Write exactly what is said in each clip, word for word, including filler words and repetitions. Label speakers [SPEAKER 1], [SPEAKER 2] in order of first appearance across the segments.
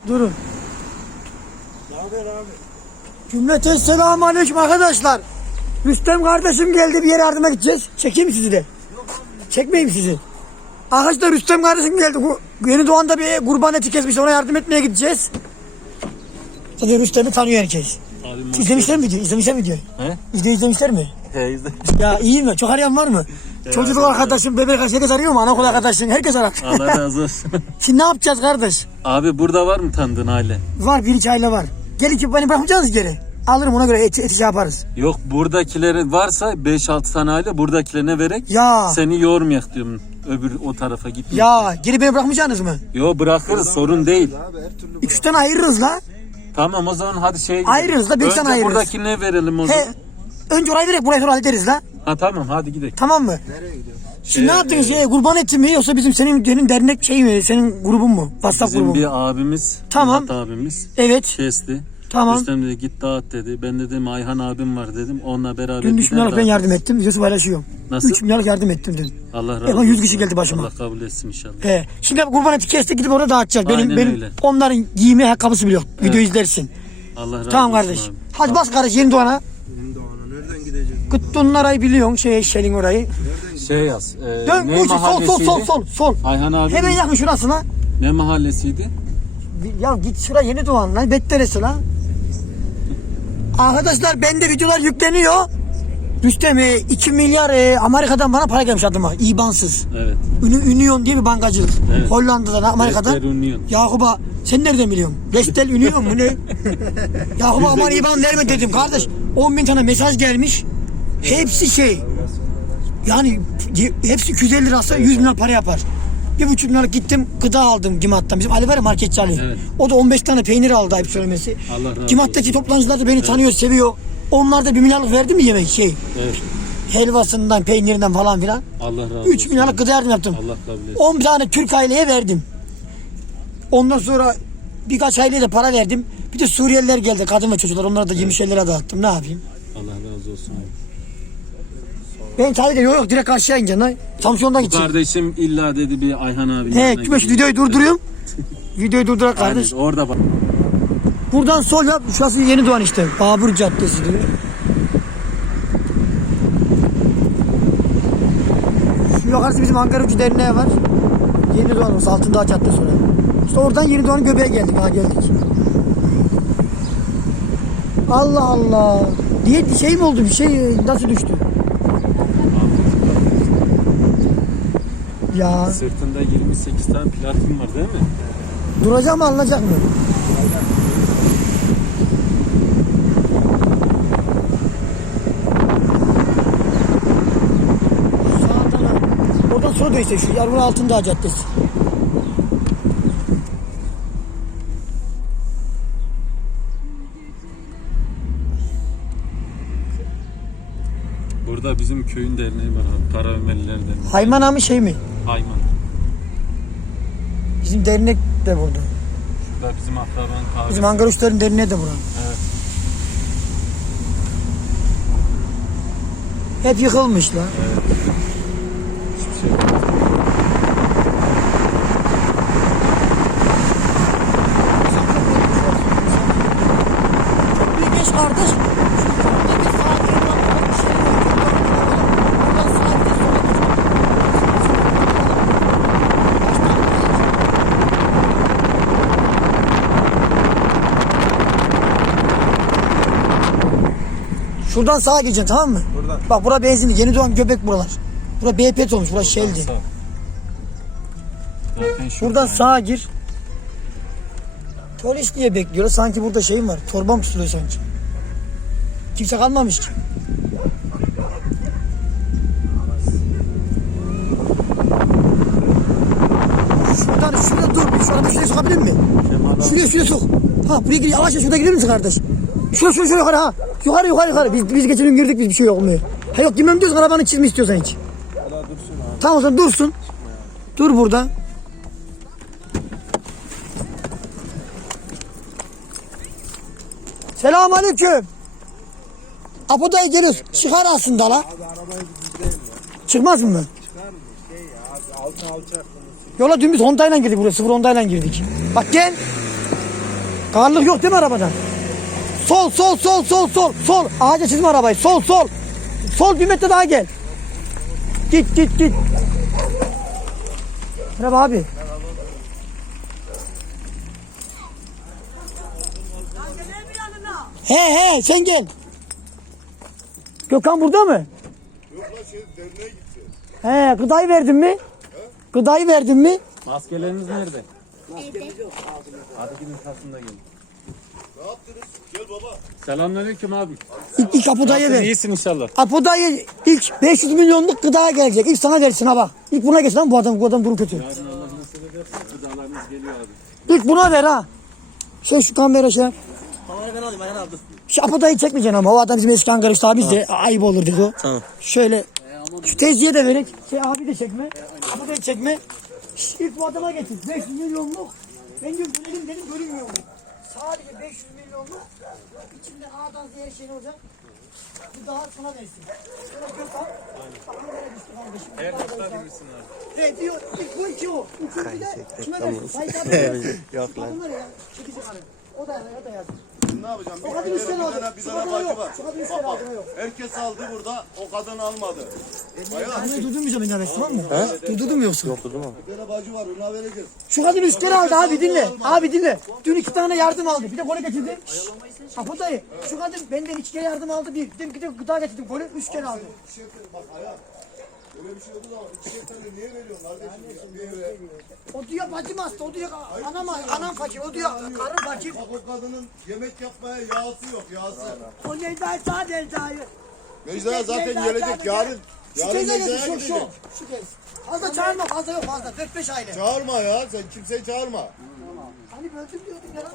[SPEAKER 1] Durun.
[SPEAKER 2] Ne haber abi?
[SPEAKER 1] Cümleten selamun aleyküm arkadaşlar. Rüstem kardeşim geldi, bir yere yardıma gideceğiz. Çekeyim mi sizi de? Çekmeyeyim sizi. Arkadaşlar Rüstem kardeşim geldi. Bu Yeni Doğan'da bir kurban eti kesmiş, ona yardım etmeye gideceğiz. Zaten Rüstem'i tanıyor herkes.
[SPEAKER 3] Abi,
[SPEAKER 1] İzlemişler mi video? İzlemişler mi video?
[SPEAKER 3] He?
[SPEAKER 1] Video izlemişler mi?
[SPEAKER 3] He izle.
[SPEAKER 1] Ya iyi mi? Çok arayan var mı? Çocukluk arkadaşım, bebek arkadaşım, herkes arıyor mu? Anaokul arkadaşın, herkes arar.
[SPEAKER 3] Allah razı olsun.
[SPEAKER 1] Şimdi ne yapacağız kardeş?
[SPEAKER 3] Abi burada var mı tanıdığın aile?
[SPEAKER 1] Var, bir iki aile var. Gelin ki beni bırakmayacaksınız geri. Alırım, ona göre eti, eti şey yaparız.
[SPEAKER 3] Yok, buradakilerin varsa beş altı tane aile buradakilerine vererek
[SPEAKER 1] Ya.
[SPEAKER 3] seni yormayak diyorum. Öbür o tarafa gitme.
[SPEAKER 1] Ya geri beni bırakmayacaksınız mı?
[SPEAKER 3] Yo, bırakırız, sorun değil.
[SPEAKER 2] Abi her türlü
[SPEAKER 1] İki üç tane ayırırız la.
[SPEAKER 3] Tamam, o zaman hadi şeye gidelim.
[SPEAKER 1] Ayırırız da, bir
[SPEAKER 3] Önce
[SPEAKER 1] tane ayırırız.
[SPEAKER 3] buradakine verelim o
[SPEAKER 1] He,
[SPEAKER 3] zaman.
[SPEAKER 1] önce orayı vererek burayı sonra hallederiz la.
[SPEAKER 3] Ha tamam, hadi gidelim.
[SPEAKER 1] Tamam mı?
[SPEAKER 2] nereye gidiyorsun?
[SPEAKER 1] Şimdi ne yaptınız? Şey, kurban eti mi yoksa bizim senin, senin dernek şey mi? Senin grubun mu? WhatsApp
[SPEAKER 3] Bizim
[SPEAKER 1] grubun mu?
[SPEAKER 3] bir abimiz,
[SPEAKER 1] Tamam.
[SPEAKER 3] Murat abimiz
[SPEAKER 1] Evet.
[SPEAKER 3] kesti.
[SPEAKER 1] Tamam.
[SPEAKER 3] Rüstem dedi git dağıt dedi. Ben dedim Ayhan abim var dedim. Onunla beraber
[SPEAKER 1] Dün üç
[SPEAKER 3] gider
[SPEAKER 1] milyarlık ben
[SPEAKER 3] dağıt.
[SPEAKER 1] yardım ettim. Videosu paylaşıyorum.
[SPEAKER 3] Nasıl?
[SPEAKER 1] üç milyarlık yardım ettim dün.
[SPEAKER 3] Allah razı
[SPEAKER 1] Ya,
[SPEAKER 3] olsun.
[SPEAKER 1] yüz kişi geldi başıma.
[SPEAKER 3] Allah kabul etsin inşallah.
[SPEAKER 1] He. Şimdi kurban eti kestik, gidip orada dağıtacağız. Benim,
[SPEAKER 3] Aynen
[SPEAKER 1] benim
[SPEAKER 3] öyle.
[SPEAKER 1] onların giyimi ayakkabısı bile yok. Video
[SPEAKER 3] Evet.
[SPEAKER 1] izlersin.
[SPEAKER 3] Allah razı
[SPEAKER 1] Tamam
[SPEAKER 3] olsun
[SPEAKER 1] kardeş.
[SPEAKER 3] abi.
[SPEAKER 1] Hadi bas kardeş Yeni Doğan'a.
[SPEAKER 2] Benim Doğan'a nereden gideceğiz?
[SPEAKER 1] Kıttığın orayı biliyorsun. Şey Şelin orayı.
[SPEAKER 3] Şey yaz. E,
[SPEAKER 1] Dön
[SPEAKER 3] ne
[SPEAKER 1] bu sol sol
[SPEAKER 3] mahallesiydi?
[SPEAKER 1] sol sol sol.
[SPEAKER 3] Ayhan abi.
[SPEAKER 1] Hemen yakın şurasına.
[SPEAKER 3] Ne mahallesiydi?
[SPEAKER 1] Ya git şura Yeni Doğan lan. Betteresi lan. Arkadaşlar bende videolar yükleniyor. Rüstem e, iki milyar e, Amerika'dan bana para gelmiş adıma. İbansız.
[SPEAKER 3] Evet.
[SPEAKER 1] Ünü, Union diye bir bankacılık.
[SPEAKER 3] Evet.
[SPEAKER 1] Hollanda'dan Amerika'dan.
[SPEAKER 3] Western Union.
[SPEAKER 1] Yakup'a sen nereden biliyorsun? Vestel Union mu ne? Yakup'a aman İban verme dedim kardeş. on bin tane mesaj gelmiş. Hepsi şey. Yani hepsi iki yüz elli lirası yüz bin lira para yapar. Bir buçuk liralık gittim gıda aldım Gimat'tan. Bizim Ali var ya, marketçi Ali.
[SPEAKER 3] Evet.
[SPEAKER 1] O da on beş tane peynir aldı ayıp söylemesi.
[SPEAKER 3] Allah razı olsun.
[SPEAKER 1] Gimat'taki toplantıcılar da beni tanıyor, seviyor. Onlar da bir milyarlık verdi mi yemek şey?
[SPEAKER 3] Evet.
[SPEAKER 1] Helvasından, peynirinden falan filan.
[SPEAKER 3] Allah razı olsun.
[SPEAKER 1] üç milyarlık gıda yardım yaptım.
[SPEAKER 3] Allah kabul etsin.
[SPEAKER 1] on tane Türk aileye verdim. Ondan sonra birkaç aileye de para verdim. Bir de Suriyeliler geldi, kadın ve çocuklar. Onlara da yirmi şeylere dağıttım. Ne yapayım?
[SPEAKER 3] Allah razı olsun abi.
[SPEAKER 1] Ben tabii de yok yok direkt aşağı ineceğim lan. Samsun'dan
[SPEAKER 3] Bu
[SPEAKER 1] gideceğim.
[SPEAKER 3] kardeşim illa dedi bir Ayhan abi.
[SPEAKER 1] He, kümeş videoyu durduruyorum. Videoyu durdurak kardeş.
[SPEAKER 3] Aynen, orada bak.
[SPEAKER 1] Buradan sol yap. Şurası Yeni Doğan işte. Babur Caddesi diyor. Şu yukarısı bizim Ankara Ucu Derneği var. Yeni Doğan olsa Altındağ Caddesi oraya. İşte oradan Yeni Doğan'ın göbeğe geldik. Ha geldik. Allah Allah. Diye şey mi oldu, bir şey nasıl düştü? Ya
[SPEAKER 3] Sırtında yirmi sekiz tane platin var değil mi?
[SPEAKER 1] duracak mı, alınacak mı? Sağdan al. Oradan sola dön işte, şu Yargın Altındağ Caddesi.
[SPEAKER 3] Burada bizim köyün derneği var abi. Kara Ömerliler Derneği.
[SPEAKER 1] Haymana mı şey mi?
[SPEAKER 3] Hayman.
[SPEAKER 1] Bizim dernek de burada.
[SPEAKER 3] Şurada bizim akrabanın kahvesi.
[SPEAKER 1] Bizim Ankara Uçları'nın derneği de burada.
[SPEAKER 3] Evet.
[SPEAKER 1] Hep yıkılmış lan.
[SPEAKER 3] Hiçbir şey yok.
[SPEAKER 1] Çok büyük eş kardeş. Şurada bir sağa geri bak, bir şey yok. Oradan sağa bir de sola git. Şuradan sağa gireceksin, tamam mı?
[SPEAKER 2] Buradan.
[SPEAKER 1] Bak bura benzinli, Yeni Doğan Göbek buralar. Bura B P T olmuş, bura Shell'di.
[SPEAKER 3] Sağ. Zaten şu
[SPEAKER 1] Buradan sağa gir. Polis diye bekliyor. Sanki burada şeyim var. Torbam tutuluyor sanki. Kimse kalmamış ki. Şuradan şuraya dur. Şu arabayı şuraya sokabilir mi? Şuraya şuraya sok. Ha buraya gir. Yavaş yavaş şurada girer misin kardeş? Şuraya şuraya şuraya yukarı ha. Yukarı yukarı yukarı. Biz, biz geçen gün girdik, biz bir şey olmuyor. Ha yok girmem diyorsun, arabanın çizme istiyorsan hiç. Tamam o zaman dursun. Dur burada. Selamun aleyküm. Apo dayı geliyoruz. Çıkar aslında la.
[SPEAKER 2] Abi arabayı bizde mi?
[SPEAKER 1] Çıkmaz mı?
[SPEAKER 2] Çıkar mı? Şey ya abi altın alacak.
[SPEAKER 1] Yola dün biz Honda'yla girdik buraya. Sıfır Honda'yla girdik. Bak gel. Karlık yok değil mi arabada? Sol sol sol sol sol sol. Ağaca çizme arabayı. Sol sol. Sol bir metre daha gel. Git git git. Merhaba abi. He he sen gel. Gökhan burada mı?
[SPEAKER 4] Yok lan şey derneğe gitti.
[SPEAKER 1] He gıdayı verdin mi? Gıdayı verdin mi?
[SPEAKER 3] Maskeleriniz nerede? Hadi gidin kasında gelin.
[SPEAKER 4] Ne yaptınız? Gel baba.
[SPEAKER 3] Selamünaleyküm abi.
[SPEAKER 1] İlk, ilk Apoda'ya ver.
[SPEAKER 3] İyisin inşallah.
[SPEAKER 1] Apoda'yı ilk beş yüz milyonluk gıdaya gelecek. İlk sana versin ha bak. İlk buna geç lan bu adam bu adam durum kötü.
[SPEAKER 3] Yarın Allah nasip ederse gıdalarınız geliyor abi.
[SPEAKER 1] İlk buna ver ha. Şey şu kamera şey.
[SPEAKER 2] Kamerayı ben alayım Ayhan abi.
[SPEAKER 1] Şu Apoda'yı çekmeyeceksin ama o adam bizim eski Ankara işte abi de ayıp olur dedi o.
[SPEAKER 2] Tamam.
[SPEAKER 1] Şöyle şu teyzeye de verek. Şey abi de çekme. Apoda'yı çekme. Şş, İlk bu adama getir. beş yüz milyonluk. Ben diyorum bölelim dedim bölünmüyor mu? Sadece beş yüz milyonluk. İçinde A'dan Z'ye şey olacak. Bu daha sana versin. Şöyle Gökhan. Ankara'ya düştü kardeşim.
[SPEAKER 3] Her hafta bilirsin abi.
[SPEAKER 1] Evet diyor. İlk bu iki o. Üçüncü de kime versin? Sayın abi.
[SPEAKER 4] Yok lan.
[SPEAKER 1] Kadınlar ya. Çekici karı. O da o da yazdı.
[SPEAKER 4] Ne yapacağım?
[SPEAKER 1] O
[SPEAKER 4] Bir,
[SPEAKER 1] kadın
[SPEAKER 4] bir,
[SPEAKER 1] üstten
[SPEAKER 4] bir
[SPEAKER 1] aldı.
[SPEAKER 4] tane, bir
[SPEAKER 1] Şu
[SPEAKER 4] tane
[SPEAKER 1] kadına
[SPEAKER 4] bacı
[SPEAKER 1] yok.
[SPEAKER 4] var.
[SPEAKER 1] Şu kadın üstten
[SPEAKER 4] Bak bak.
[SPEAKER 1] aldı, yok.
[SPEAKER 4] Herkes aldı burada. O kadın almadı. Bayağı.
[SPEAKER 1] Anne durdurmayacağım beni abi tamam mı? He? Durdurdun mu yoksa?
[SPEAKER 4] Bir tane bacı var. Ona vereceğiz.
[SPEAKER 1] Şu kadın üç kere aldı abi dinle. Abi dinle. Dün iki tane yardım aldı. Bir de gole getirdi. Apo dayı. Şu kadın benden iki kere yardım aldı. Bir, bir de gıda getirdim. Golü üç kere aldı.
[SPEAKER 4] Şey, bak hayat. Öyle bir şey olduğu zaman iki şeftali niye veriyorsun kardeşim? Ya? Bir eve.
[SPEAKER 1] O diyor bacım hasta. O diyor anam, anam fakir. O diyor karım fakir.
[SPEAKER 4] Bak o kadının yemek yapmaya yağısı yok. Yağısı.
[SPEAKER 1] O Necda'yı sağ Necda'yı.
[SPEAKER 4] Necla zaten gelecek. Yarın.
[SPEAKER 1] Şu
[SPEAKER 4] Yarın
[SPEAKER 1] teyze
[SPEAKER 4] Necla'ya
[SPEAKER 1] getir şu şu.
[SPEAKER 4] gidecek.
[SPEAKER 1] Şu teyze. Fazla çağırma fazla yok fazla. Dört beş aile.
[SPEAKER 4] Çağırma ya. Sen kimseyi çağırma.
[SPEAKER 1] Hani böldüm diyordun ya.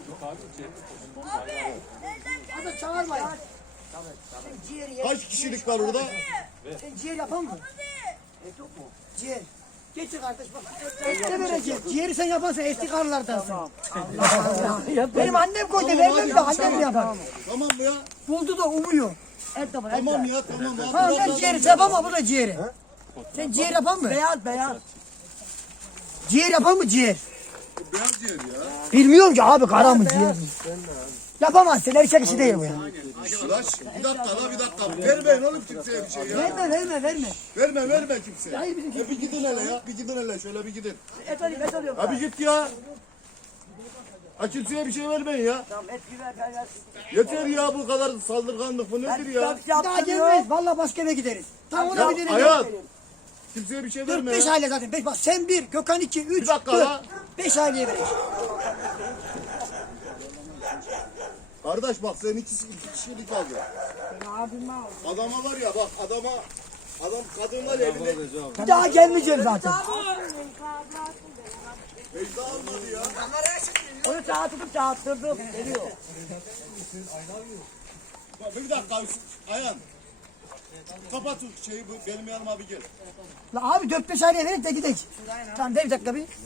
[SPEAKER 1] Fazla çağırma ya. Sen ciğer ye.
[SPEAKER 4] Kaç kişilik var orada?
[SPEAKER 1] Sen ciğer yapan mı? Et yok mu? Ciğer. Getir kardeş bak. Et de vereceğim. Ciğeri sen yaparsan eski karılardansın. Allah Allah. Benim annem koydu. Vermem de annem de yapar.
[SPEAKER 4] Tamam mı ya?
[SPEAKER 1] Buldu da umuyor. Et de var. Et de
[SPEAKER 4] Tamam
[SPEAKER 1] var.
[SPEAKER 4] ya tamam. Abi,
[SPEAKER 1] Tamam ben
[SPEAKER 4] bırak
[SPEAKER 1] ciğeri
[SPEAKER 4] adamı.
[SPEAKER 1] yapamam ama bu da ciğeri. Sen ciğer yapan mı? Beyaz beyaz. Ciğer yapan mı ciğer?
[SPEAKER 4] Beyaz ciğer ya.
[SPEAKER 1] Bilmiyorum ki abi kara mı ciğer mi? Yapamazsın erkek işi değil bu ya.
[SPEAKER 4] Arkadaş bir dakika la bir dakika. Vermeyin oğlum kimseye bir şey ya.
[SPEAKER 1] Verme verme verme.
[SPEAKER 4] Verme verme kimseye.
[SPEAKER 1] Hayır bizim
[SPEAKER 4] E bir gidin hele ya. Bir gidin hele şöyle bir gidin.
[SPEAKER 1] et alayım et alıyorum.
[SPEAKER 4] Ha bir git ya. Ha kimseye bir şey vermeyin ya.
[SPEAKER 1] Tamam et güzel ben yer.
[SPEAKER 4] Yeter ya bu kadar saldırganlık bu nedir ya?
[SPEAKER 1] Bir daha gelmeyiz. Valla başka eve gideriz. Tamam ona bir
[SPEAKER 4] Ya
[SPEAKER 1] deneyim.
[SPEAKER 4] hayat. Kimseye bir şey
[SPEAKER 1] Dört
[SPEAKER 4] verme
[SPEAKER 1] beş
[SPEAKER 4] ya.
[SPEAKER 1] aile zaten. Beş, bak sen bir, Gökhan iki, üç,
[SPEAKER 4] Bir dakika
[SPEAKER 1] dört.
[SPEAKER 4] la.
[SPEAKER 1] Beş aileye vereyim.
[SPEAKER 4] Kardeş bak sen iki, iki kişilik aldın. Adama var ya bak adama adam kadınlar evinde
[SPEAKER 1] Bir daha gelmeyeceğim zaten.
[SPEAKER 4] Necla almadı ya.
[SPEAKER 1] Onu çağırtıp çağırttırdım. Geliyor.
[SPEAKER 4] Bak bir dakika Ayhan. Kapat o şeyi bu- benim yanıma bir gel.
[SPEAKER 1] La abi dört beş aileye verip de gidelim. Tamam de bir dakika bir.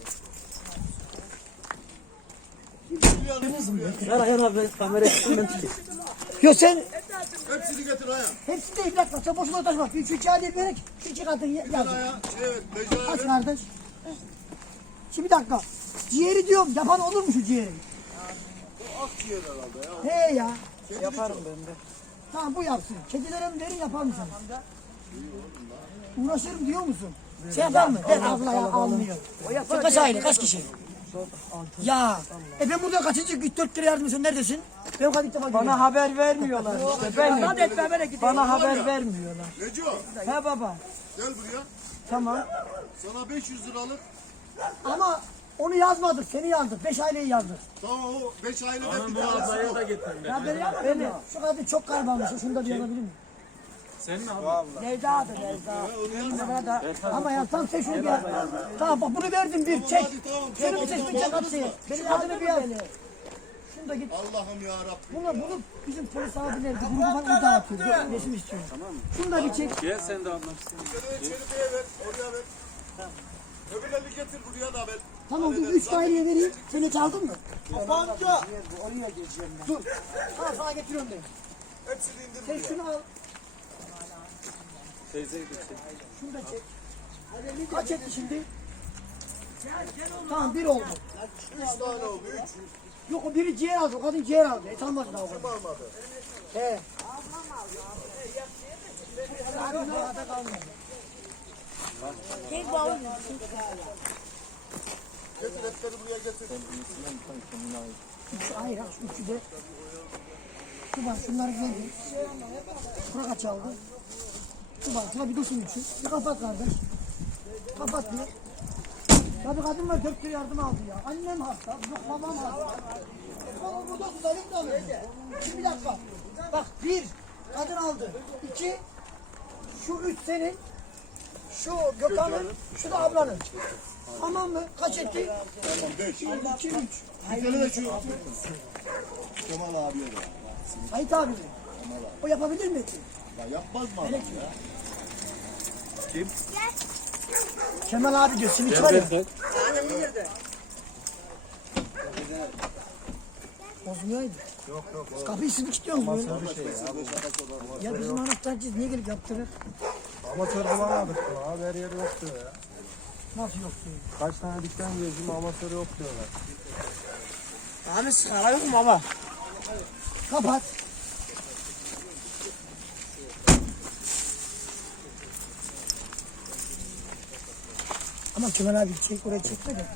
[SPEAKER 2] Ver Ayhan abi kamerayı tutun ben tutayım.
[SPEAKER 1] Yok sen
[SPEAKER 4] Hepsini getir Ayhan.
[SPEAKER 1] hepsi de bir dakika. Sen boşuna taşma. Bir şu iki aileye vererek şu iki kadın
[SPEAKER 4] Gel
[SPEAKER 1] yaz.
[SPEAKER 4] Ayhan. Şey evet Necla'ya
[SPEAKER 1] Aç
[SPEAKER 4] ver.
[SPEAKER 1] kardeş. Şimdi bir dakika. Ciğeri diyorum. Yapan olur mu şu ciğeri?
[SPEAKER 4] Akciğer herhalde ya.
[SPEAKER 1] He ya.
[SPEAKER 2] Yaparım ben de.
[SPEAKER 1] Tamam bu yapsın. Kedilere mi verin yapar mısın? Uğraşırım diyor musun? Şey yapar mı? Ben abla ya almıyor. Sen kaç aile? Kaç kişi? Ya. E ben burada kaçıncı üç dört kere yardım ediyorsun? Neredesin? Ben kaç defa
[SPEAKER 2] Bana haber vermiyorlar işte benim.
[SPEAKER 1] Hadi beraber gidelim.
[SPEAKER 2] Bana haber vermiyorlar.
[SPEAKER 4] Neco
[SPEAKER 2] He baba.
[SPEAKER 4] gel buraya.
[SPEAKER 2] Tamam.
[SPEAKER 4] Sana beş yüz liralık.
[SPEAKER 1] Ama onu yazmadık. Seni yazdık. Beş aileyi yazdık.
[SPEAKER 4] Tamam o beş aileden bir
[SPEAKER 3] Bu
[SPEAKER 4] tanesi
[SPEAKER 3] ablaya
[SPEAKER 4] bu.
[SPEAKER 3] da getirin be.
[SPEAKER 1] Ya beni yapmadın mı? Şu kadın çok kaybolmuş. Şunu da bir yazabilir miyim?
[SPEAKER 3] Sen ne abi?
[SPEAKER 1] Nevda adı Nevda. Ama ya tam sen şunu gel. Tamam bak bunu verdim bir çek.
[SPEAKER 4] Hadi tamam
[SPEAKER 1] Şunu
[SPEAKER 4] tamam
[SPEAKER 1] bir çek bir
[SPEAKER 4] tamam.
[SPEAKER 1] çek at şeyi. Benim adını bir yaz. Şunu da git.
[SPEAKER 4] Allah'ım ya Rabbim.
[SPEAKER 1] Bunu bunu bizim polis abiler bir grubu bana dağıtıyor. Gö- Resim istiyor. Tamam mı? Şunu da bir çek.
[SPEAKER 3] Gel sen de ablam.
[SPEAKER 4] Şöyle çelikeye ver, oraya ver. Öbürlerini getir buraya da ver.
[SPEAKER 1] Tamam bu üç daireye vereyim. Sen hiç aldın mı?
[SPEAKER 4] Amca.
[SPEAKER 1] Oraya gireceğim ben. Dur. Tamam sana getiriyorum ben.
[SPEAKER 4] Hepsini indir
[SPEAKER 1] Sen
[SPEAKER 4] buraya.
[SPEAKER 1] şunu al.
[SPEAKER 3] Teyzeyi de çek.
[SPEAKER 1] Şunu da çek. Kaç etti şimdi? Tamam bir oldu.
[SPEAKER 4] Üç tane oldu, üç.
[SPEAKER 1] Yok o biri ciğer aldı. O kadın ciğer aldı. Et almadı daha o kadın.
[SPEAKER 4] Almadı.
[SPEAKER 1] He. Abi ne ada kalmadı.
[SPEAKER 4] Getir etleri buraya getir.
[SPEAKER 1] Üç, hayır şu üçü de. Şu bak şunları verdi. Bura kaç aldı? Şu bak şuna bir dursun üçü. Bir kapat kardeş. Kapat bir. Tabii kadın var dört kere yardım aldı ya. Annem hasta, yok babam hasta. Oğlum burada tutalım da alıyor. Şimdi bir dakika. Bak bir, kadın aldı. İki, şu üç senin. Şu Gökhan'ın, şu da ablanın. Tamam mı? Kaç etti?
[SPEAKER 4] Tamam beş.
[SPEAKER 1] İki, üç.
[SPEAKER 4] Bir tane de şu. Kemal abiye de.
[SPEAKER 1] Sait abi mi? O yapabilir mi?
[SPEAKER 4] Ya yapmaz mı adam ya?
[SPEAKER 1] Kemal abi diyor, simit var ya. Bozmuyordu. Yok yok. Siz kapıyı siz mi kilitliyorsunuz böyle? Ya bizim anahtarcıyız, niye gelip yaptırır?
[SPEAKER 5] Amatör bulamadık mı abi, her yer yok diyor ya.
[SPEAKER 1] Nasıl yok diyor.
[SPEAKER 5] Kaç tane dükkan gezdim, amatör yok diyorlar.
[SPEAKER 2] Abi sigara yok mu baba?
[SPEAKER 1] Kapat. Ama Kemal abi çek oraya çekme de.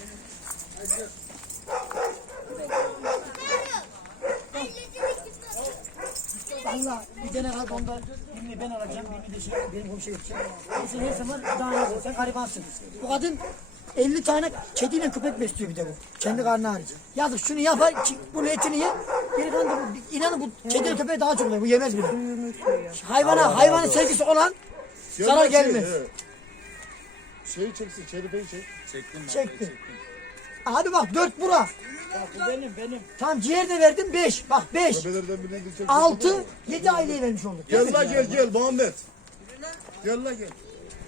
[SPEAKER 1] Valla bir tane kaldı onda birini ben alacağım, birini de şey, benim komşu yapacağım. Sen her zaman daha nasıl, sen garibansın. Bu kadın elli tane kediyle köpek besliyor bir de bu. Kendi karnı hariç. Yazık şunu yapar, ki bunun etini ye. Geri kalan da bu, inanın bu kediyle köpeği daha çok yer, bu yemez bile. Hayvana, hayvanın sevgisi olan zarar gelmez.
[SPEAKER 4] Şeyi çeksin, Şerife'yi çek.
[SPEAKER 1] Çekti. Hadi bak dört bura.
[SPEAKER 2] Benim benim.
[SPEAKER 1] Tam ciğer de verdim beş. Bak beş.
[SPEAKER 4] Bebelerden birini de çek.
[SPEAKER 1] Altı, yedi aileye vermiş olduk.
[SPEAKER 4] Gel la gel gel Muhammed. Gel la gel.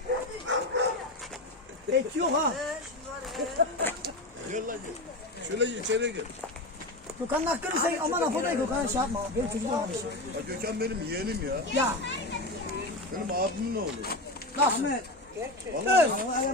[SPEAKER 1] Et yok ha.
[SPEAKER 4] Gel la gel. Şöyle içeri gel.
[SPEAKER 1] Gökhan'ın hakkını sen aman afodayı Gökhan'a şey yapma. Benim çocuğum var.
[SPEAKER 4] Ya Gökhan benim yeğenim ya.
[SPEAKER 1] Ya
[SPEAKER 4] Benim abimin oğlu.
[SPEAKER 1] nasıl?
[SPEAKER 4] Vallahi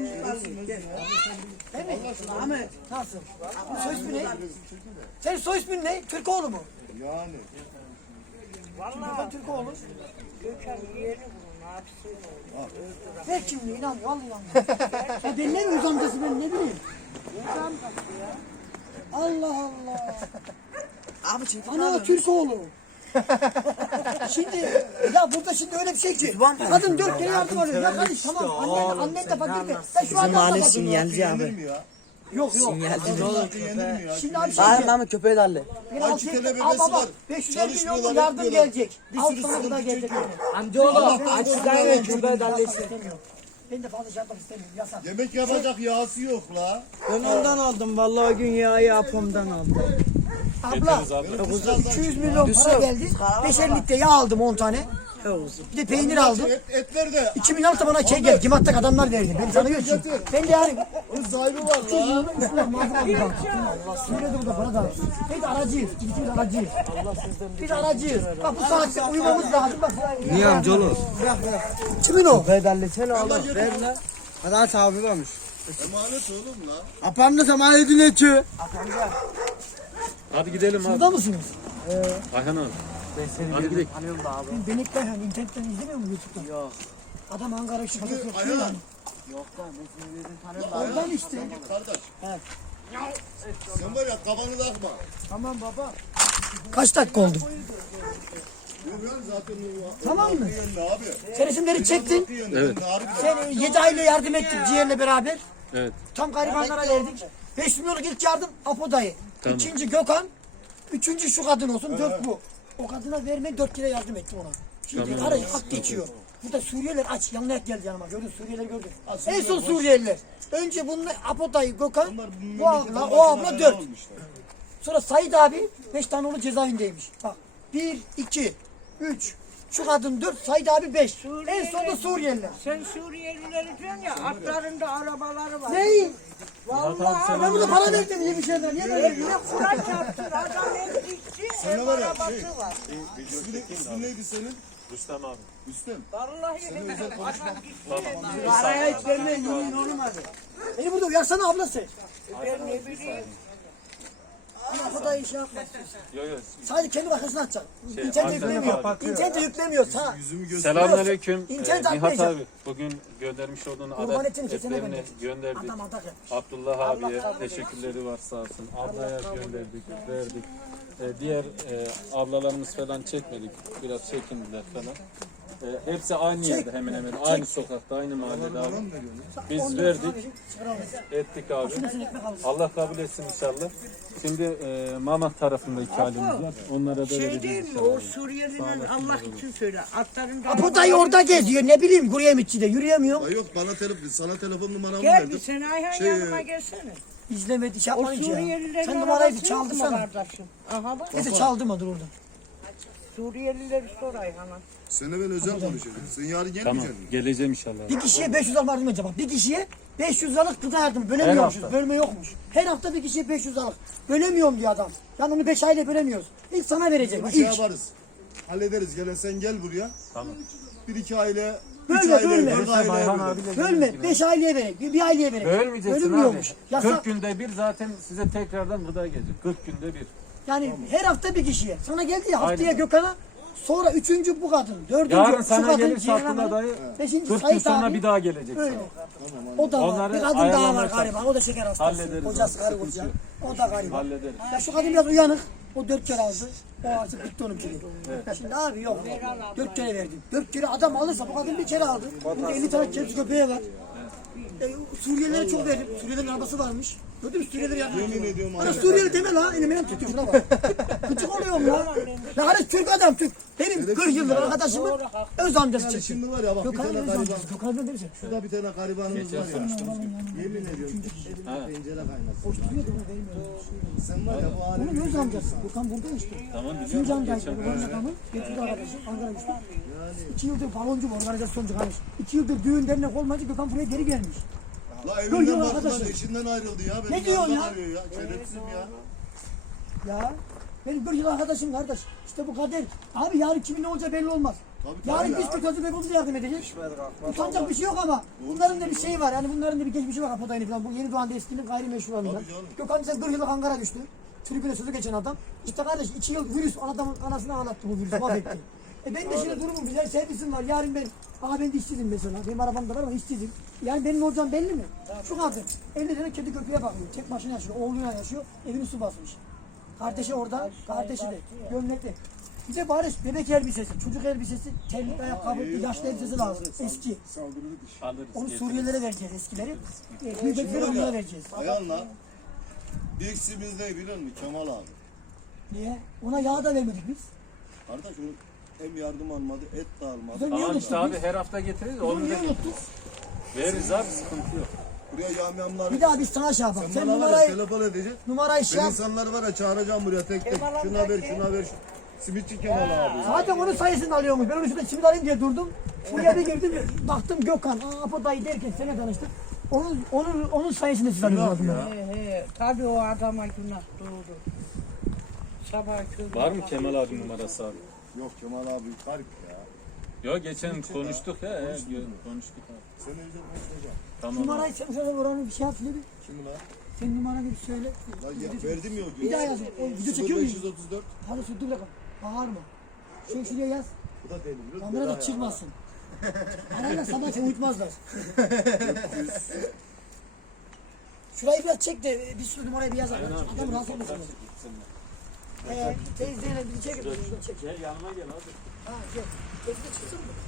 [SPEAKER 2] Ahmet.
[SPEAKER 1] Nasıl? Soy ismi ne? Senin soy ismin ne? Türkoğlu mu?
[SPEAKER 4] yani.
[SPEAKER 1] Gökhan Türkoğlu.
[SPEAKER 2] Gökhan yeğeni bunun abisi oldu.
[SPEAKER 1] Ver kimliği inan. Vallahi inanmıyorum. Ya ben ne bileyim amcası ben ne bileyim. Allah Allah.
[SPEAKER 2] Abi çekil
[SPEAKER 1] Ana Türkoğlu. Şimdi ya burada şimdi öyle bir şey ki kadın dört kere yardım alıyor. Ya kardeş tamam annen, annen de fakir de. Sen şu anda
[SPEAKER 2] Bizim
[SPEAKER 1] anlamadın.
[SPEAKER 2] sinyalci
[SPEAKER 4] Yenir
[SPEAKER 2] abi.
[SPEAKER 4] mi ya?
[SPEAKER 1] Yok yok.
[SPEAKER 2] Sinyalci olur.
[SPEAKER 4] Yenir mi ya?
[SPEAKER 1] Şimdi abi şey
[SPEAKER 2] Bağırma ama köpeği de halle.
[SPEAKER 1] ben
[SPEAKER 4] Ay,
[SPEAKER 1] altı
[SPEAKER 4] iki tane
[SPEAKER 1] al
[SPEAKER 4] bebesi
[SPEAKER 1] baba
[SPEAKER 4] var.
[SPEAKER 1] beş yüz elli milyon
[SPEAKER 4] Çalışmıyorlar,
[SPEAKER 1] yardım
[SPEAKER 4] etmiyorlar.
[SPEAKER 1] gelecek.
[SPEAKER 4] Bir
[SPEAKER 1] Alt
[SPEAKER 4] sürü
[SPEAKER 1] sana kadar
[SPEAKER 4] sıkıntı
[SPEAKER 1] gelecek.
[SPEAKER 4] çekiyor.
[SPEAKER 2] Amcaoğlu açıklayın köpeği de hallesin.
[SPEAKER 1] Ben de fazla şey yapmak istemiyorum. Yasak.
[SPEAKER 4] Yemek yapacak yağısı yok la.
[SPEAKER 2] Ben ondan aldım vallahi o gün yağı apomdan aldım.
[SPEAKER 1] Abla
[SPEAKER 4] Benim kız kazan-
[SPEAKER 1] iki yüz milyon para geldi. Beşer litre yağ aldım on tane. Bir de peynir aldım.
[SPEAKER 4] Et, etler de.
[SPEAKER 1] iki milyon da bana şey geldi. Cimattak adamlar verdi. Ben sanıyorum ki. Ben de yani
[SPEAKER 4] Kız sahibi var
[SPEAKER 1] iki
[SPEAKER 4] la.
[SPEAKER 1] milyonun üstüne mazlum aldım. Söyledi burada para da. Biz aracıyız. Biz aracıyız. Biz aracıyız. Bak bu saatte uyumamız lazım. Bak.
[SPEAKER 5] Niye amcaoğlu?
[SPEAKER 1] Kimin o?
[SPEAKER 2] Köpeği de halletsene oğlum. Ver lan.
[SPEAKER 5] Hadi sahibi varmış.
[SPEAKER 4] Emanet oğlum la.
[SPEAKER 5] Apamda zaman edin eti.
[SPEAKER 3] Hadi gidelim abi.
[SPEAKER 1] Burada mısınız?
[SPEAKER 3] Ayhan abi. Hadi gidelim.
[SPEAKER 1] Ben Benekler hani internetten izlemiyor mu YouTube'dan? Yok. Adam Ankara şu kadar sokuyor
[SPEAKER 4] Ayhan.
[SPEAKER 1] yani. Oradan işte.
[SPEAKER 4] Kardeş. Sen var ya kafanı takma.
[SPEAKER 2] Tamam baba.
[SPEAKER 1] Kaç dakika oldu?
[SPEAKER 4] Görüyorsun zaten o.
[SPEAKER 1] Tamam mı?
[SPEAKER 4] Ne abi?
[SPEAKER 1] Sen resimleri çektin.
[SPEAKER 3] Evet.
[SPEAKER 1] Sen yedi aylık yardım ettik ciğerle beraber.
[SPEAKER 3] Evet.
[SPEAKER 1] Tam garibanlara verdik. beş milyonluk ilk yardım Apo dayı.
[SPEAKER 3] Tamam.
[SPEAKER 1] İkinci Gökhan. Üçüncü şu kadın olsun. Dört bu. O kadına vermeyi dört kere yardım ettim ona. Şimdi
[SPEAKER 3] Tamam.
[SPEAKER 1] arayı hak geçiyor. Burada Suriyeliler aç. Yanına geldi yanıma. Gördün Suriyeliler gördün. En son Suriyeliler. Önce bunlar Apo dayı Gökhan. Bu abla, o abla dört. Sonra Said abi beş tane oğlu cezaevindeymiş. Bak bir, iki, üç. Şu kadın dört, Said abi beş. En sonunda Suriyeliler.
[SPEAKER 6] Sen Suriyelileri diyorsun ya, atlarında arabaları var.
[SPEAKER 1] Neyi?
[SPEAKER 6] Vallahi
[SPEAKER 1] Ben burada para verdim iyi bir şeyden. Niye böyle
[SPEAKER 6] eline Kur'an çarpsın, adam hem işçi hem
[SPEAKER 4] Ne var ya?
[SPEAKER 6] arabası
[SPEAKER 4] Şey,
[SPEAKER 6] var.
[SPEAKER 4] ismi, ismi neydi senin?
[SPEAKER 3] Rüstem abi.
[SPEAKER 4] Üstem.
[SPEAKER 6] Vallahi hem adam işçi hem
[SPEAKER 2] Araya hiç vermeyin yemin olmadı.
[SPEAKER 1] Beni burada uyarsana ablası.
[SPEAKER 6] ben ne bileyim.
[SPEAKER 1] Ama o da iş yapmaz.
[SPEAKER 3] Yok yok.
[SPEAKER 1] Sadece kendi başkasına atacak.
[SPEAKER 3] Şey,
[SPEAKER 1] İnternete
[SPEAKER 3] anteni
[SPEAKER 1] yüklemiyor.
[SPEAKER 5] kapatıyor.
[SPEAKER 1] İnternete yüklemiyor. Sağ.
[SPEAKER 4] Yüzümü göster.
[SPEAKER 3] Selamünaleyküm.
[SPEAKER 1] İnternet
[SPEAKER 3] Ee, Nihat
[SPEAKER 1] atmayacak.
[SPEAKER 3] abi bugün göndermiş olduğun
[SPEAKER 1] Kurban
[SPEAKER 3] adet
[SPEAKER 1] etini kesene
[SPEAKER 3] etlerini
[SPEAKER 1] gönderdik.
[SPEAKER 3] gönderdik.
[SPEAKER 1] Adam atak yapmış.
[SPEAKER 3] Abdullah abiye teşekkürleri var sağ olsun. Ablaya gönderdik, verdik. Ee, diğer e, ablalarımız falan çekmedik. Biraz çekindiler falan. Ee, hepsi aynı yerde hemen hemen. Aynı sokakta, aynı mahallede abi. Biz verdik, ettik abi. Allah kabul etsin inşallah. Şimdi e, Mamak tarafında iki halimiz var. Onlara da
[SPEAKER 6] Şey
[SPEAKER 3] vereceğiz
[SPEAKER 6] değil mi
[SPEAKER 3] inşallah.
[SPEAKER 6] o Suriyelinin Allah için söyle. Atların da
[SPEAKER 1] Apo dayı orada geziyor. Ne bileyim Kuruyemitçi'de yürüyemiyor.
[SPEAKER 4] Ya yok bana telefon sana telefon numaramı
[SPEAKER 6] Gel bir
[SPEAKER 4] verdim.
[SPEAKER 6] sen Ayhan
[SPEAKER 4] Şey,
[SPEAKER 6] yanıma gelsene.
[SPEAKER 1] İzlemedi, şey
[SPEAKER 6] O
[SPEAKER 1] yapmayınca ya.
[SPEAKER 6] Suriyelilerin
[SPEAKER 1] Sen numarayı bir
[SPEAKER 6] arabası yok
[SPEAKER 1] çaldı
[SPEAKER 6] mu
[SPEAKER 1] sana.
[SPEAKER 6] kardeşim? Aha bak.
[SPEAKER 1] Neyse çaldı mı dur orada.
[SPEAKER 6] Suriyelileri sor Ayhan'a.
[SPEAKER 4] Seninle ben özel konuşacağım. Sen yarın
[SPEAKER 3] Tamam,
[SPEAKER 4] gelmeyeceksin mi?
[SPEAKER 3] geleceğim inşallah.
[SPEAKER 1] Bir kişiye beş yüz liralık yardım edeceğim. Bak bir kişiye beş yüz liralık gıda yardımı bölemiyormuşuz.
[SPEAKER 3] hafta.
[SPEAKER 1] Bölme yokmuş. Her hafta bir kişiye beş yüz liralık. Bölemiyorum diyor adam. Yani onu beş ayla bölemiyoruz. İlk sana verecek.
[SPEAKER 4] Bir
[SPEAKER 1] Bak,
[SPEAKER 4] şey
[SPEAKER 1] ilk.
[SPEAKER 4] yaparız. Hallederiz. Gelen sen gel buraya.
[SPEAKER 3] Tamam.
[SPEAKER 4] Bir iki aile,
[SPEAKER 1] Bölme,
[SPEAKER 4] üç aile,
[SPEAKER 1] bölme.
[SPEAKER 4] dört
[SPEAKER 5] Ayhan
[SPEAKER 4] aile
[SPEAKER 5] abiyle
[SPEAKER 1] Bölme. Beş aileye verek. Bir, bir aileye verek.
[SPEAKER 3] Bölmeyeceksin abi.
[SPEAKER 1] Bölünmüyormuş. Yasa,
[SPEAKER 3] kırk günde bir zaten size tekrardan gıda gelecek. kırk günde bir.
[SPEAKER 1] yani her hafta bir kişiye. Sana geldi ya haftaya
[SPEAKER 3] Aynen.
[SPEAKER 1] Gökhan'a. Sonra üçüncü bu kadın. Dördüncü
[SPEAKER 3] Yarın
[SPEAKER 1] şu
[SPEAKER 3] sana
[SPEAKER 1] kadın.
[SPEAKER 3] gelirse
[SPEAKER 1] Ceylan
[SPEAKER 3] Abdullah
[SPEAKER 1] Hanım,
[SPEAKER 3] dayı
[SPEAKER 1] Beşinci
[SPEAKER 3] kırk gün
[SPEAKER 1] Sait
[SPEAKER 3] sonra
[SPEAKER 1] abi.
[SPEAKER 3] bir daha gelecek
[SPEAKER 1] Öyle.
[SPEAKER 3] sana.
[SPEAKER 1] O da var.
[SPEAKER 3] Onları
[SPEAKER 1] Bir kadın daha var
[SPEAKER 3] ayarlamaya
[SPEAKER 1] galiba. O da şeker hastası.
[SPEAKER 3] Hallederiz
[SPEAKER 1] Kocası
[SPEAKER 3] onu,
[SPEAKER 1] karı
[SPEAKER 3] sıkıntı
[SPEAKER 1] koca.
[SPEAKER 3] yok.
[SPEAKER 1] O da galiba.
[SPEAKER 3] Hallederiz.
[SPEAKER 1] Ya şu kadın biraz uyanık. O dört kere aldı. O artık bitti onun kili. Şimdi abi yok. Dört kere verdim. Dört kere adam alırsa bu kadın bir kere aldı. Bunda elli tane kedi köpeği var. E, Suriyelilere çok verdim. Suriyelilerin arabası varmış. Gördün mü Suriyelileri ya?
[SPEAKER 4] Yemin ediyorum
[SPEAKER 1] Ana
[SPEAKER 4] abi.
[SPEAKER 1] Suriyeli deme lan. Elim elim tutuyor şuna bak. Gıcık oluyorum ya. Ya hani Türk adam Türk. Benim kırk yıllık arkadaşımın öz amcası
[SPEAKER 4] Yani
[SPEAKER 1] çıktı.
[SPEAKER 4] şimdi var ya bak bir
[SPEAKER 1] Gökhan'ın
[SPEAKER 4] tane
[SPEAKER 1] öz
[SPEAKER 4] gariban.
[SPEAKER 1] amcası. Gökhan'ın verirse.
[SPEAKER 4] Şurada bir tane garibanımız var ya. Yemin ediyorum. Pencere kaynasın.
[SPEAKER 1] Hoş duruyor da onu vermiyorum.
[SPEAKER 4] Sen var ya bu
[SPEAKER 1] Onun
[SPEAKER 4] alemi.
[SPEAKER 1] öz amcası. Gökhan burada işte.
[SPEAKER 3] Tamam biliyorum.
[SPEAKER 1] Sincan'daydı.
[SPEAKER 3] Geçen
[SPEAKER 1] Babamın adamı. Getirdi arkadaşım. Ankara güçlü. İki yıldır baloncu mu? Organizasyoncu kardeş. İki yıldır düğün dernek olmayınca Gökhan buraya geri gelmiş.
[SPEAKER 4] La
[SPEAKER 1] Yok, yok
[SPEAKER 4] evinden baktılar
[SPEAKER 1] arkadaşım.
[SPEAKER 4] eşinden ayrıldı ya. Benim
[SPEAKER 1] Ne diyorsun
[SPEAKER 4] yanımdan
[SPEAKER 1] ya?
[SPEAKER 4] arıyor ya. Şerefsizim ya.
[SPEAKER 1] Ya. Benim bir yıl arkadaşım kardeş. İşte bu kader. Abi yarın kimin ne olacağı belli olmaz.
[SPEAKER 4] Tabii, tabii
[SPEAKER 1] Yarın
[SPEAKER 4] ya.
[SPEAKER 1] biz bir kötü birbirimize yardım edeceğiz. Utanacak bir şey yok ama bunların da bir şeyi var. Yani bunların da bir geçmişi var Apodayını falan. Bu yeni doğan eskinin gayrimeşrularından.
[SPEAKER 4] Tabii canım.
[SPEAKER 1] Gökhan sen kırk yıllık Ankara düştü. Tribüne sözü geçen adam. İşte kardeş iki yıl virüs adamın anasını ağlattı bu virüs mahvetti. E ben de şimdi durumum güzel servisim var. Yarın ben, aha ben de işsizim mesela. Benim arabam da var ama işsizim. Yani benim olacağım belli mi? Şu kadın elli tane kedi köpeğe bakıyor. Tek başına yaşıyor. Oğluyla yaşıyor. Evini su basmış. Kardeşi orada. Kardeşi de. Gömlekli. Bir de bari bebek elbisesi, çocuk elbisesi, terlik ayakkabı, bir yaşlı elbisesi lazım. Eski.
[SPEAKER 3] Alırız.
[SPEAKER 1] Onu
[SPEAKER 3] getiririz.
[SPEAKER 1] Suriyelilere vereceğiz eskileri. E, Büyükleri onlara vereceğiz.
[SPEAKER 4] Ayağınla. Bir eksiğimiz ne biliyor musun? Kemal abi.
[SPEAKER 1] Niye? Ona yağ da vermedik biz.
[SPEAKER 4] Kardeş o hem yardım almadı, et de almadı.
[SPEAKER 1] Biz de niye
[SPEAKER 3] Tamam
[SPEAKER 1] unuttuk
[SPEAKER 3] işte abi
[SPEAKER 1] biz?
[SPEAKER 3] her hafta getiririz.
[SPEAKER 1] Onu
[SPEAKER 3] Onu
[SPEAKER 1] niye
[SPEAKER 3] da
[SPEAKER 1] unuttuk?
[SPEAKER 3] veririz abi sıkıntı yok.
[SPEAKER 4] Buraya yamyamlar.
[SPEAKER 1] Bir daha biz sana şey yapalım.
[SPEAKER 4] Sen
[SPEAKER 1] Sen
[SPEAKER 4] bana var ya
[SPEAKER 1] numarayı,
[SPEAKER 4] telefon edeceksin.
[SPEAKER 1] numarayı şey
[SPEAKER 4] Ben
[SPEAKER 1] yap.
[SPEAKER 4] insanlar var ya çağıracağım buraya tek tek. Şuna ver, şuna ver. Simitçi Kemal abi.
[SPEAKER 1] Zaten onun sayesinde alıyormuş. Ben onu şurada simit alayım diye durdum. Şuraya bir girdim. Baktım Gökhan. Aa Apo dayı derken sene tanıştık. Onun, onun, onun sayesinde siz alıyorsunuz bunları.
[SPEAKER 6] He he. Tabii o adama günah doğdu. Sabah körü.
[SPEAKER 3] Var mı Kemal abi numarası abi?
[SPEAKER 4] Yok Kemal abi garip ya.
[SPEAKER 3] Yok geçen konuştuk ya. he, konuştuk abi.
[SPEAKER 4] Sen evde konuşacağım.
[SPEAKER 3] Tamam.
[SPEAKER 1] Numarayı sen şöyle oranı bir şey yap şöyle bir.
[SPEAKER 4] Kim lan?
[SPEAKER 1] Senin numaranı bir söyle.
[SPEAKER 4] Lan ya, verdim ya o gün.
[SPEAKER 1] Bir daha yaz. O video çekiyor muyuz?
[SPEAKER 4] beş yüz otuz dört.
[SPEAKER 1] Hadi dur bir dakika. Bağırma. Şöyle şuraya yaz.
[SPEAKER 4] Bu da benim. Lütfen
[SPEAKER 1] Kamera da
[SPEAKER 4] ya.
[SPEAKER 1] çıkmasın. Arayla sabah seni uyutmazlar. Şurayı biraz çek de bir sürü numarayı bir yazalım. Adam rahatsız olmasın. Ee, teyzeyle bir çek. Şurada çek.
[SPEAKER 3] Gel yanıma gel abi.
[SPEAKER 1] Ha gel. Teyze çıksın mı?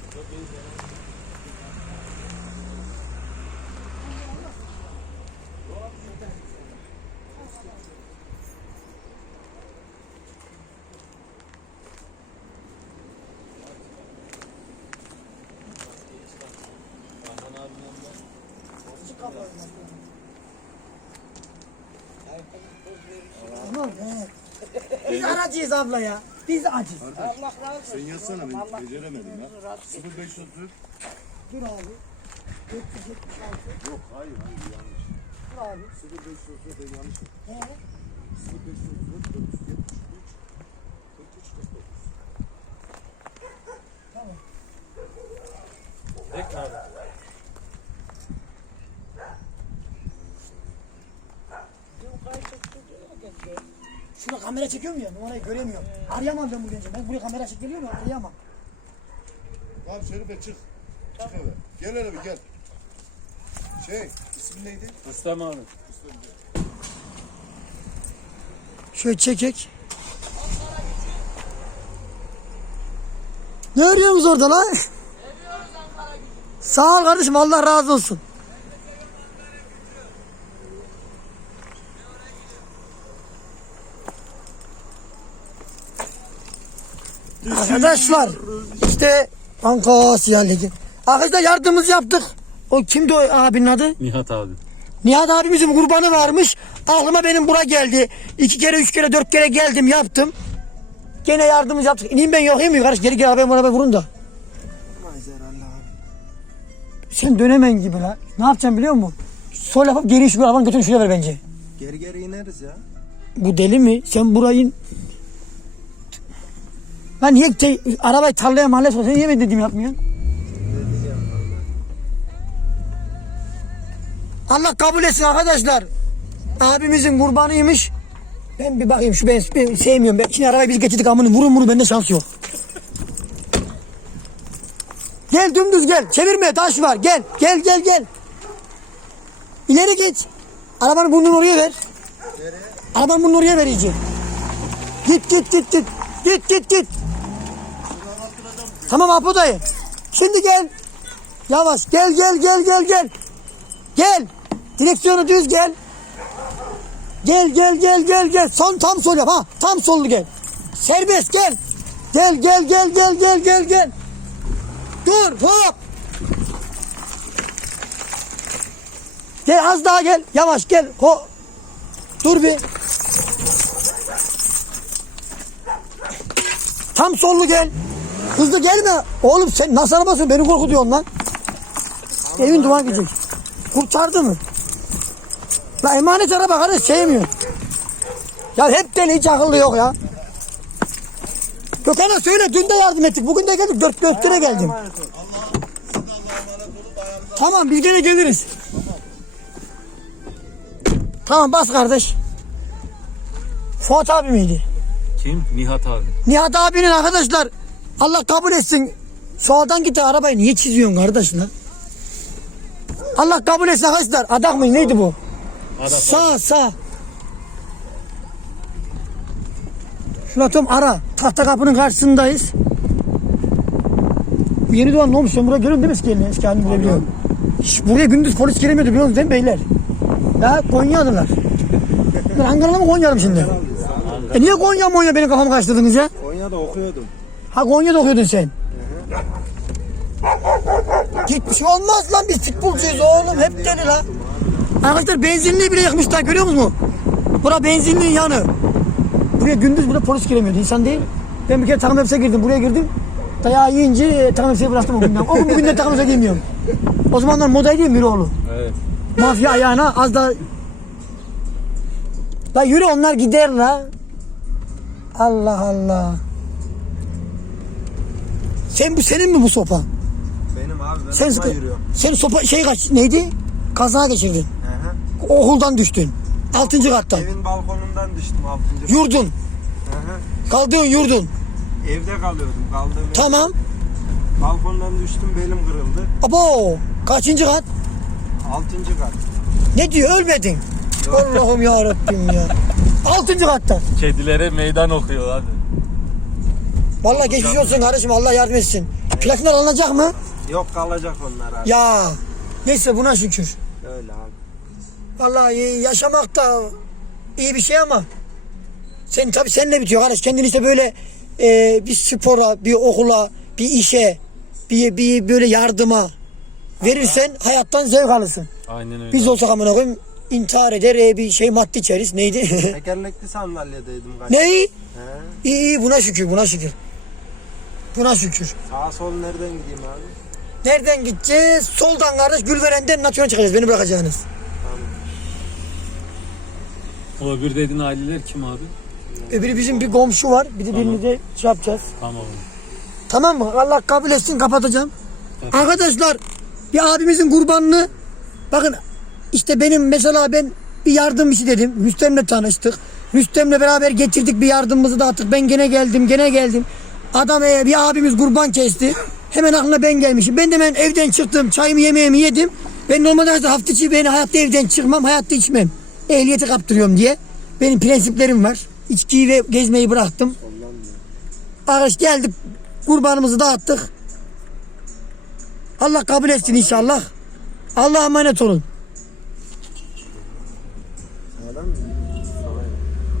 [SPEAKER 1] Tamam. he. Biz aracıyız abla ya. Biz acız.
[SPEAKER 6] Allah razı olsun.
[SPEAKER 4] Sen yazsana ben beceremedim ya. sıfır beş otuz dört.
[SPEAKER 1] Dur abi. dört yüz yetmiş altı.
[SPEAKER 4] Yok hayır hayır yanlış.
[SPEAKER 1] Dur abi.
[SPEAKER 4] sıfır beş otuz dört ben yanlış.
[SPEAKER 1] He.
[SPEAKER 4] sıfır beş otuz dört dört yüz yetmiş üç kırk üç kırk dokuz.
[SPEAKER 1] Tamam.
[SPEAKER 3] Bekle abi.
[SPEAKER 6] Dün kaçırttı diyor.
[SPEAKER 1] kamera çekiyorum ya numarayı göremiyorum. Arayamam ben bu genci. Ben buraya kamera açık geliyor mu? Arayamam.
[SPEAKER 4] Tamam Şerife çık. Çık eve. Gel hele bir gel. Şey ismin neydi?
[SPEAKER 3] İslam abi.
[SPEAKER 1] Şöyle çekek. Ne arıyorsunuz orada lan? Sağ ol kardeşim Allah razı olsun. Arkadaşlar işte Banka Asya Ligi. Arkadaşlar yardımımızı yaptık. O kimdi o abinin adı?
[SPEAKER 3] Nihat abi.
[SPEAKER 1] Nihat abimizin kurbanı varmış. Aklıma benim bura geldi. İki kere, üç kere, dört kere geldim yaptım. Gene yardımımızı yaptık. İneyim ben yok mu? Kardeş geri gel arabaya arabaya vurun da. Sen dönemen gibi la. Ne yapacağım biliyor musun? Sol yapıp geri şu arabanı götürün şuraya ver bence.
[SPEAKER 5] Geri geri ineriz ya.
[SPEAKER 1] Bu deli mi? Sen burayı... Lan niye te, arabayı tarlaya mahalleye sokuyorsun? Sen niye ben dediğimi yapmıyorsun? Allah kabul etsin arkadaşlar. Abimizin kurbanıymış. Ben bir bakayım şu ben, ben sevmiyorum. Ben şimdi arabayı biz getirdik amını vurun vurun bende şans yok. Gel dümdüz gel. Çevirme taş var. Gel gel gel gel. İleri git. Arabanın burnunu oraya ver. Arabanın burnunu oraya ver iyice. Git git git git. Git git git. Tamam Apo dayı. Şimdi gel. Yavaş gel gel gel gel gel. Gel. Direksiyonu düz gel. Gel gel gel gel gel. Son tam sol yap ha. Tam sollu gel. Serbest gel. Gel gel gel gel gel gel gel. Dur hop. Gel az daha gel. Yavaş gel. Ho. Dur bir. Tam sollu gel. Hızlı gelme. Oğlum sen nasıl arabasın? Beni korkutuyorsun lan. Evin duman gidecek. Kurtardı mı? La emanet araba kardeş sevmiyor. Ya hep deli hiç akıllı yok ya. Gökhan'a söyle dün de yardım ettik. Bugün de geldik. Dört dört kere geldim. Tamam biz gene geliriz. Tamam bas kardeş. Fuat abi miydi?
[SPEAKER 3] Kim? Nihat abi.
[SPEAKER 1] Nihat abinin arkadaşlar Allah kabul etsin. Soldan gitti arabayı niye çiziyorsun kardeş lan? Allah kabul etsin arkadaşlar. Adak mı neydi bu?
[SPEAKER 3] Adak.
[SPEAKER 1] Sağ sağ. Şuna tam ara. Tahta kapının karşısındayız. Bu yeni doğan ne olmuş? Sen buraya görüyorsun değil mi eski halini? Eski halini bile biliyorum. Şş, buraya gündüz polis gelemiyordu biliyorsunuz değil mi beyler? Ya Konya'dılar. Ben Ankara'da mı Konya'dım şimdi? E niye Konya Monya benim kafamı kaçtırdınız ya?
[SPEAKER 5] Konya'da okuyordum.
[SPEAKER 1] Ha Konya'da okuyordun sen. Git bir şey olmaz lan biz futbolcuyuz oğlum hep deli la. Arkadaşlar benzinliği bile yakmışlar görüyor musunuz? Bura benzinliğin yanı. Buraya gündüz bile polis giremiyordu insan değil. Ben bir kere takım elbise girdim buraya girdim. Dayağı yiyince e, takım elbiseyi bıraktım o günden. O gün bugünden takım elbise giymiyorum. O zamanlar modaydı ya Miroğlu.
[SPEAKER 3] Evet.
[SPEAKER 1] Mafya ayağına az da... La yürü onlar gider la. Allah Allah. Sen bu senin mi bu sopa?
[SPEAKER 5] Benim abi ben
[SPEAKER 1] Sen
[SPEAKER 5] okula
[SPEAKER 1] sıkı.
[SPEAKER 5] yürüyorum.
[SPEAKER 1] Sen sopa şey kaç neydi? Kaza geçirdin.
[SPEAKER 5] Hı hı.
[SPEAKER 1] Okuldan düştün. Altıncı kattan.
[SPEAKER 5] Evin balkonundan düştüm altıncı.
[SPEAKER 1] Yurdun.
[SPEAKER 5] Hı hı.
[SPEAKER 1] Kaldığın yurdun.
[SPEAKER 5] Evde kalıyordum. Kaldığım ev-
[SPEAKER 1] Tamam.
[SPEAKER 5] Balkondan düştüm belim kırıldı.
[SPEAKER 1] Abo. Kaçıncı kat?
[SPEAKER 5] Altıncı kat.
[SPEAKER 1] Ne diyor ölmedin? Allah'ım ya Rabbim ya. Altıncı katta.
[SPEAKER 3] Kedilere meydan okuyor abi.
[SPEAKER 1] Vallahi geçmiş olsun kardeşim Allah yardım etsin. Plaklar alınacak mı?
[SPEAKER 5] Yok kalacak onlar abi.
[SPEAKER 1] Ya. Neyse buna şükür.
[SPEAKER 5] Öyle abi.
[SPEAKER 1] Vallahi yaşamak da iyi bir şey ama sen tabii seninle bitiyor kardeş. Kendini işte böyle e, bir spora, bir okula, bir işe, bir, bir böyle yardıma verirsen hayattan zevk alırsın.
[SPEAKER 3] Aynen öyle.
[SPEAKER 1] Biz olsak amına koyayım intihar eder e, bir şey madde içeriz. Neydi?
[SPEAKER 5] Tekerlekli sandalyedeydim galiba.
[SPEAKER 1] Neyi?
[SPEAKER 5] He.
[SPEAKER 1] İyi iyi buna şükür buna şükür. Buna şükür.
[SPEAKER 5] Sağa sol nereden gideyim abi?
[SPEAKER 1] Nereden gideceğiz? Soldan kardeş Gülveren'den Naçören çıkacağız. Beni bırakacaksınız.
[SPEAKER 3] O öbür dediğin aileler kim abi?
[SPEAKER 1] Öbürü bizim bir komşu var. Bir de birini de şey yapacağız.
[SPEAKER 3] Tamam.
[SPEAKER 1] Tamam mı? Allah kabul etsin kapatacağım. Evet. Arkadaşlar bir abimizin kurbanını bakın işte benim mesela ben bir yardım işi dedim. Müstemle tanıştık. Rüstem'le beraber getirdik bir yardımımızı dağıttık. Ben gene geldim gene geldim. Adam e, bir abimiz kurban kesti. Hemen aklına ben gelmişim. Ben de hemen evden çıktım. Çayımı yemeğimi yedim. Ben normalde hafta içi ben hayatta evden çıkmam. Hayatta içmem. Ehliyeti kaptırıyorum diye. Benim prensiplerim var. İçkiyi ve gezmeyi bıraktım. Arkadaş geldik. Kurbanımızı dağıttık. Allah kabul etsin inşallah. Allah'a emanet olun.